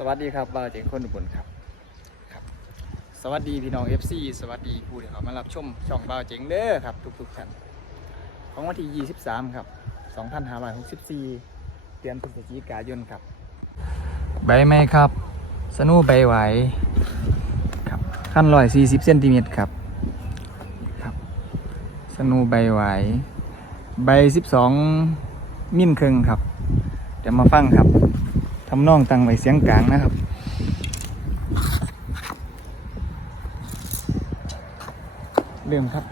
สวัสดีครับบ่าวเจ๋งคนอุบลครับครับ สวัสดีพี่น้อง FC สวัสดีผู้ที่เขามารับชมช่องบ่าวเจ๋งเด้อครับทุกๆท่านของวันที่ 23 ครับ 2564 เดือนพฤศจิกายนครับ ใบไม้ครับ สนูใบไหวครับขั้นร้อยสี่สิบเซนติเมตรครับครับ สนูใบไหวใบสิบสองมิ้นครึ่งครับ เดี๋ยวมาฟังครับ ทำนองตั้งไว้เสียงกลางนะครับ เริ่มครับ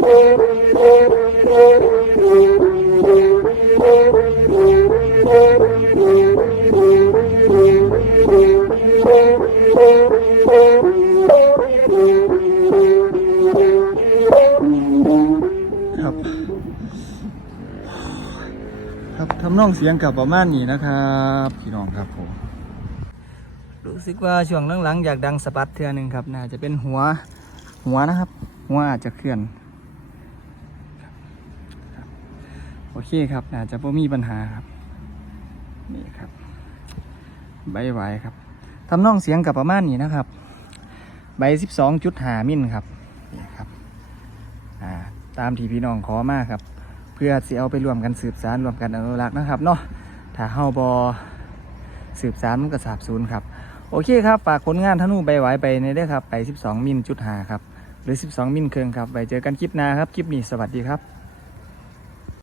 ครับ ครับทำนองเสียงกับประมาณนี้นะครับพี่น้องครับผมรู้สึกว่าช่วงหลังๆอยากดังสะบัดเทือหนึ่งครับน่าจะเป็นหัวหัวนะครับ หัวอาจจะเคลื่อนครับโอ เคครับน่าจจะไม่มีปัญหาครับ นี่ครับใบไหวครับทำนองเสียงกับประมาณนี้นะครับ ใบสิบสองจุดหามิลครับนี่ครับอ่าตามที่พี่น้องขอมากครับ เพื่อสิเอาไปรวมกันสืบสารรวมกันอนุรักษ์นะครับเนาะถ้าเฮาบอสืบสารมันก็สาบสูญครับ โอเคครับ ฝากผลงานธนูใบไหวไปในเด้ครับ ไป 12 มิลจุดหาครับ หรือ 12 มิลเครื่องครับ ไปเจอกันคลิปหน้าครับ คลิปนี้สวัสดีครับ